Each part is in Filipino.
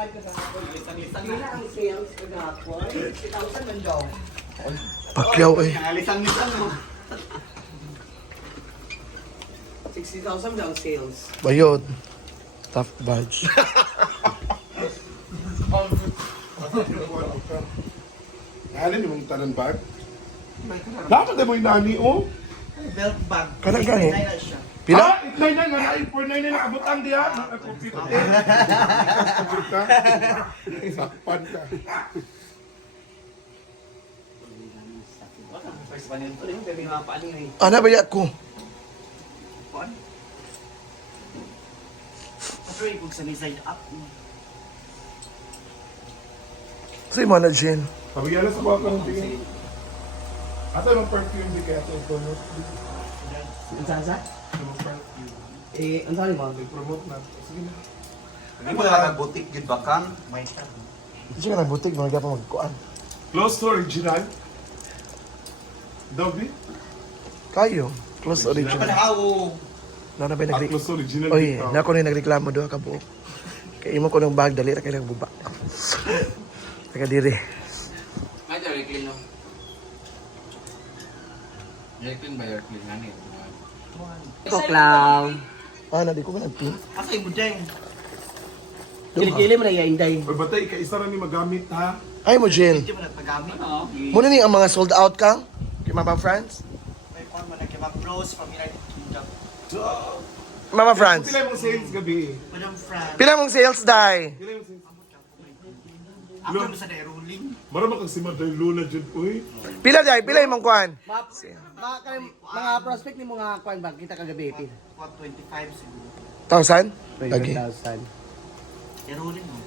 Pila ang sales kagapon? 6,000 man daw. Pakyaw eh. Nangalisan-lisan mo. 60,000 daw ang sales. Bayot. Tough badge. Alin yung tanan bag? Dapat na mo yung nani, oh. Belt bag. Kanang gani. Ay, na siya. Pila? Ah, 899, wala 849 na nakabutang diya. Nakapupit ka. Sakpan ka. First one yun. Ito yung gabi mga paanin eh. Ana bayat ko. Kuan? After ikog sa may side up. Kasi mo na Jen. Kabigyan na sa baka ng tingin. Ata yung perfume di kaya ito promote. Ang sasa? Yung perfume. Eh, ang saan mo? Promote na. Sige na. Hindi mo na nagbutik yun bakang. May tar. Ito siya ka nagbutig, mga gapa magkuan. Close to original. Dobby? Kayo. Close original. Palahaw. Na ba nagre... Close to original. Oy, dito. na ko na nagreklamo doon ka buo. Kaya imo ko ng bag, dali na kayo nagbuba. Taga diri. Ay, Jerry Clean, no? Jerry Clean ba Jerry Clean? Ano yun? Ito, clown. Ah, na di ko man pin. Asa yung budeng? Kili-kili mo na yainday. Oy, batay, kaisa ra ni magamit ha. Ay mo Jen. Hindi mo nagpagamit. Ano? Muna ni ang mga sold out kang. Kay Mama France. May kuan mo na kebab bros from United Kingdom. Mama France. Pila yung sales gabi? Madam Fran. Pila mong sales dai? Pila yung sales? Ako naman sa day rolling. Marama kang si Maday Luna dyan po eh. Pila dai? Pila imong kuan? Mga prospect ni mga kwan ba? Kita kagabi. Pila? 125 siguro. 1,000? Lagi. 20,000. Day rolling mo.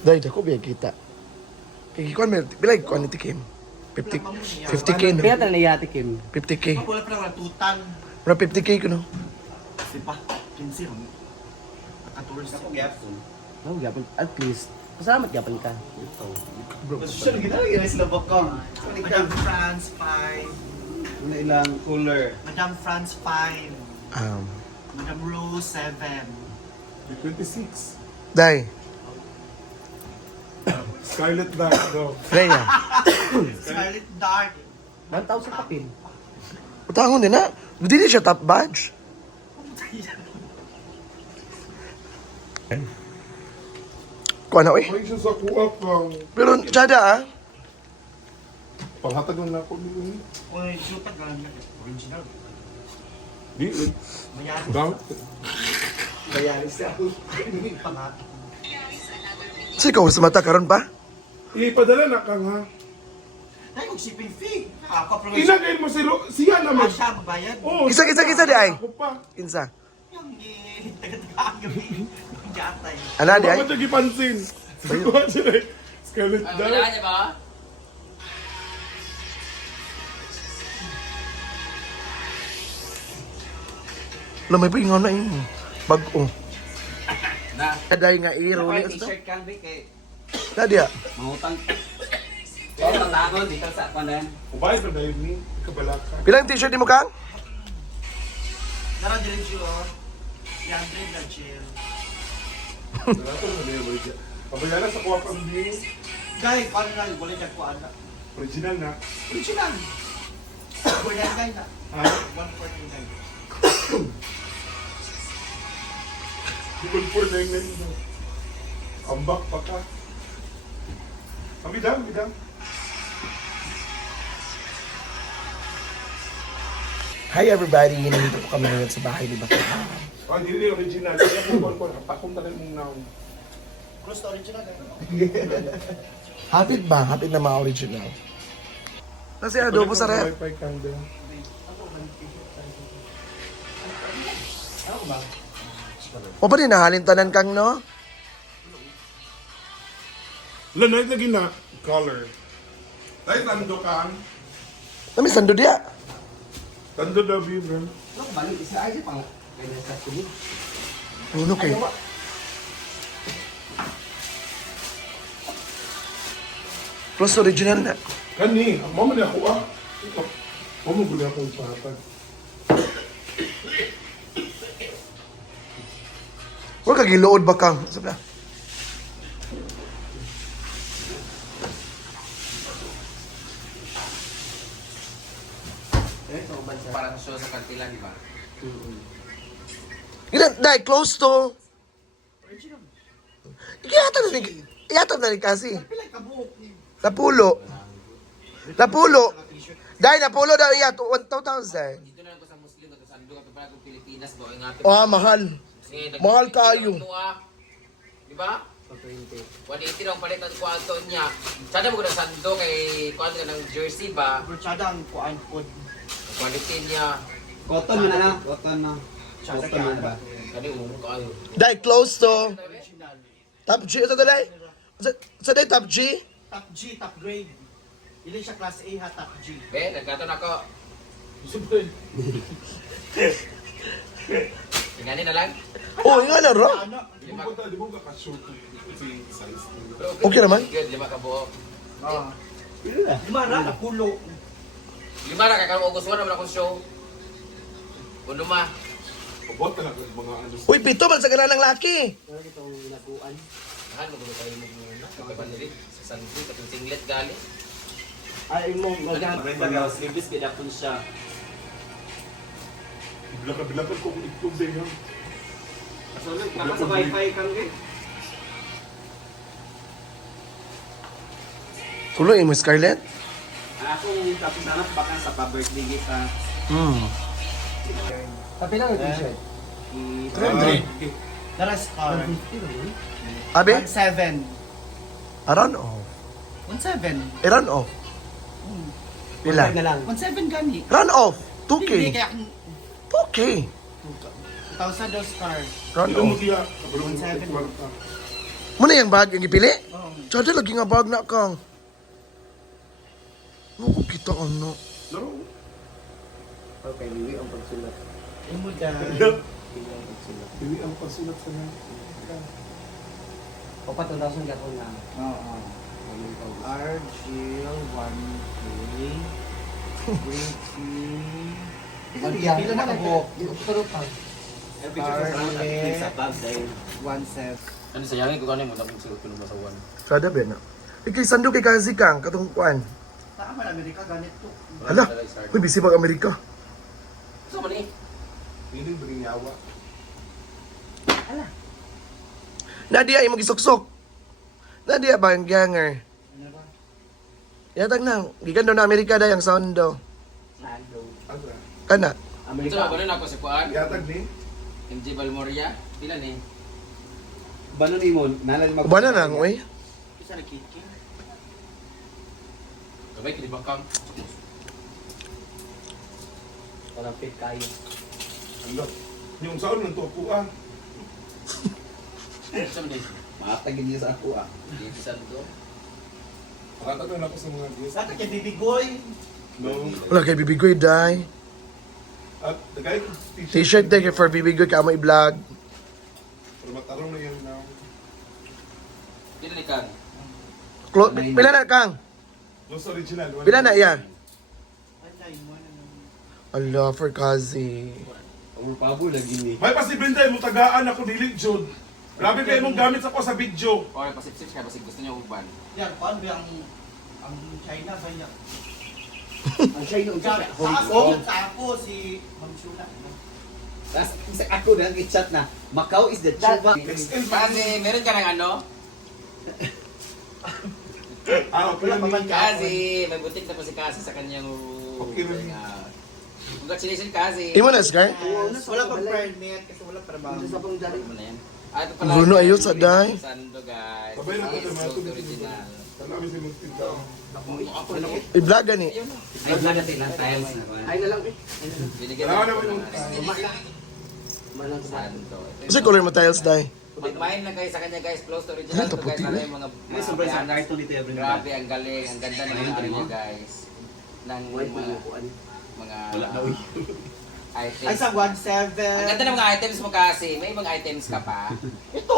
Dai, dako biya kita. Kay kuan may pila yung kuan ni Tikim? 50k no? Kaya tayo nayati, Kim. 50k. Mapulat pa lang tutan. Mura 50k ko no? Kasi pa, 15 ron. Nakatours. Ako gyapon. Oh, gapon. At least. Pasalamat gapon ka. Siya naging talaga sila bakang. Madam France 5. Ano ilang cooler? Madam France 5. Madam Rose 7. 26. Dai, Scarlet Dark daw. Rhea. Scarlet Dark. 1,000 pa, Kim. Utangon din na. Dili siya top badge. Kuha na, May siya sa kuha pang Pero, tsada ah. panghatag lang na ako nito. Uy, shootag lang. Original. Di eh. Mayari. Gamit. Mayari siya. Hindi pangat. So, ikaw sa mata karon pa? Ipadala na kang ha. Ay, kung shipping fee. Ako, pero Inagay mo si siya naman. siya babayad. Oh, Isa di ay. Ako pa. Kinsa. Yung taga-taga gabi. Yung jatay. Ana di ay. Ako siya gipansin. Kuha siya eh. Scarlet Ano, Dark. wala niya ba? Lamay pa yung na imo. Bag-o. Na. Kaday nga i-rolling Ako, ito. t-shirt kan, Vic, eh. Dadi ah. Mangutang. Oo, tangon, dito sa kanan. Ubay pa dahil ni kabalaka. Pilang t-shirt mo kang? Nara din siya. Yan din na chill. Pabayala sa kuha pang din. Guys, paano na? Wala niya ko anak. Original na. Original. Wala guys na. Ha? 149. Dibon for 99 daw. Ambak pa ka. Amidang, amidang. Hi everybody, nandito po kami ngayon sa bahay ni Bakit. Ah, hindi rin original. Kaya po, pakong tagal mong naon. Close to original. Hapit ba? Hapit na mga original. Kasi adobo sa rep. Wi-Fi candle. O pa rin nahalin tanan kang no? Lanay lagi na. Color. Tayo tando ka. Nami sando dia. Tando daw, bro. Ano, balik isa ay pang ganyan sa tubo. Puno kay. Plus original na. Kani, ang mama niya ako ah. Mama guli ako yung pahatag. Huwag kagilood ba kang? Sabi na. Parang show sa kantila, di ba? Dahil close to. Iyata na ni kasi. Napulo. Dahil napulo daw iya, 1,000. Dito na lang ko sa Muslim, at sa Andong, at parang Pilipinas, ba? Ang ating... Ah, mahal. Sige, Mahal kayo. Di ba? 180 lang palit ang kwarto niya. Sada mo ko na sando kay kwarto ka ng jersey ba? Burchada ang kuan pod. Ang quality niya. Cotton mo na lang. Cotton na. Cotton na ba? Kani mo kayo. Dahil close to. Original. Top G. Ito dahil. Sa dahil top G. Top G, top grade. Ilan siya class A ha, top G. Be, nagkaton ako. Tingnan na lang. Oh, yung ano ro. Ano? Di mo ka ka-shoot si size. Pero Okay naman. Good, 5 ka buo. Ah. Mara na kulo. 5 na kakalo August 1 naman akong show. Uno ma. Pabot ka na kung mga ano. Uy, pito man sa ganang laki. Mahal mo gusto tayo mo muna. Kapag sa sandwich, katong singlet gali. Ay mo magang. Pag sleeveless, pinapun siya. Bilaka-bilaka ko kung itlog din yun. So, sa wifi kang eh. Tuloy mo, Scarlett. Akong tapos na baka sa pa-birthday gift ha. Tapi lang yung t-shirt. Daras car. Abi? 17. Around off. 17. Run off. Pila? lang. 17 gani. Run off. Hindi 2K. kaya 2K. 2,000 daw star. Run Ito mo off. diya. 17. Muna yung bag yung ipili? Oh. Tsada lagi nga bag na kang. Ano ko kita ano? Laro. Okay, liwi ang pagsulat. Imo dahil. Hindi ang pasulat sa nga. Papatundasan ka ko na. Oo. RG 1K. Pila na kabuok. Pero pa. Every picture sa bag dahil 17. Ano sayangin ko kanin mo tapos sa tulong sa 1. Tsada ba na? Ikay sando kay kasi kang katong kuan. Saan man Amerika ganit to? Hala, may busy bag Amerika. So man eh. Hindi ba ginyawa? Nadia ay magisuksok. Nadia ba ang ganger? Yatag na, gikan daw na Amerika da yung sound daw. Aga. Kana. Ito na ba na ako sa kuan? Yatag ni? MJ Balmoria. Pila ni? banon mo, nalal mag. Uba na lang, uy. Isa na kiki. Kabay kini bangkang. Palapit kayo. Ano? Yung saon ng tuwa. Sa man eh. Matagin niya sa ako ah. Dito sa to. Nakatagay na ako sa mga guest. Saan kay bibigoy? No. Wala kay Bibigoy, day. At the guy T-shirt day kay for Bibigoy, kamo i-vlog. Pero matarong na yan now. Pila ni Kang. Pila na kang? Los original. Pila na yan? Ay, mo na naman. Allah, for kazi. Ang pabo lagi ni. May pasibrinde mo tagaan ako dili jud. Grabe kayo mong gamit sa ko sa video. O pasip-sip kaya basig gusto niya uban. Yan, paano ba ang China ba yan? Ang China, ang Sa China. ako, si Mang Shula. Tapos sa ako na i-chat na, Macau is the Chuba. Kasi meron ka ng ano? Okay Wala pa man Kasi may butik na pa si Kasi sa kanyang Okay rin. congratulations Kasi. Imo na, Scar? Wala pang permit kasi wala trabaho. Sa pang dali. Ano na yan? Ah, ito pala. Bruno, ayos sa day. Sando guys. Sabay na This ito, is mga gold tubig. original. Tanaw si Mustin daw. Ako na I-vlog gani. Ay, wala natin lang tiles na ba? Ay na lang eh. Binigyan Wala ako naman yung- ng Malang sa Sando. Kasi color mo tiles, day. Mag-mine na kayo sa kanya guys, close to original Ano to, to guys. puti, Para eh? yung mga Ay, sobrang sa pianos. cartoon dito every Grabe, ang galing. Ang ganda ng mga Ayun, ano mo. niya guys. Ng white mga kuan. Wala na uy. items. Ay, sa 17. Ang ganda ng mga items mo kasi. May ibang items ka pa. Ito,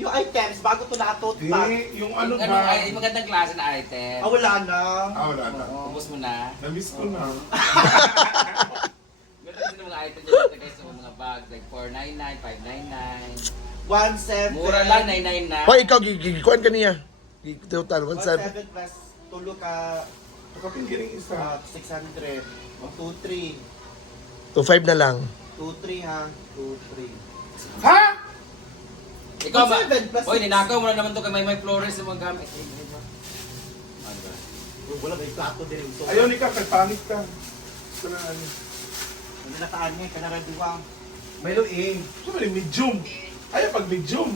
yung items, bago ito nakatote bag. Yung ano Yung ba? ay magandang klase na item. Ah, wala na. Wala na. Ubus mo na. Na-miss ko na. Meron kasi ng mga items dito guys sa mga bag. Like 499, 599. 17. Mura lang, 999 na. Hoy, ikaw, gigikuan ka niya. Total, 1.7. 17 plus tulo ka Kapin kiring isa. 600. 2-3. 2.5 na lang. 2-3 ha. 2-3. Ha? Ikaw ba? 7 plus Hoy, 6. ninakaw mo na naman to kay May Flores yung mga gamit. Wala ba yung plato din ito? Ayaw ni ka, kay panic ka. Ito na ano. Ano na kaan niya? Kanara duwang. May medium. Ayaw pag medium.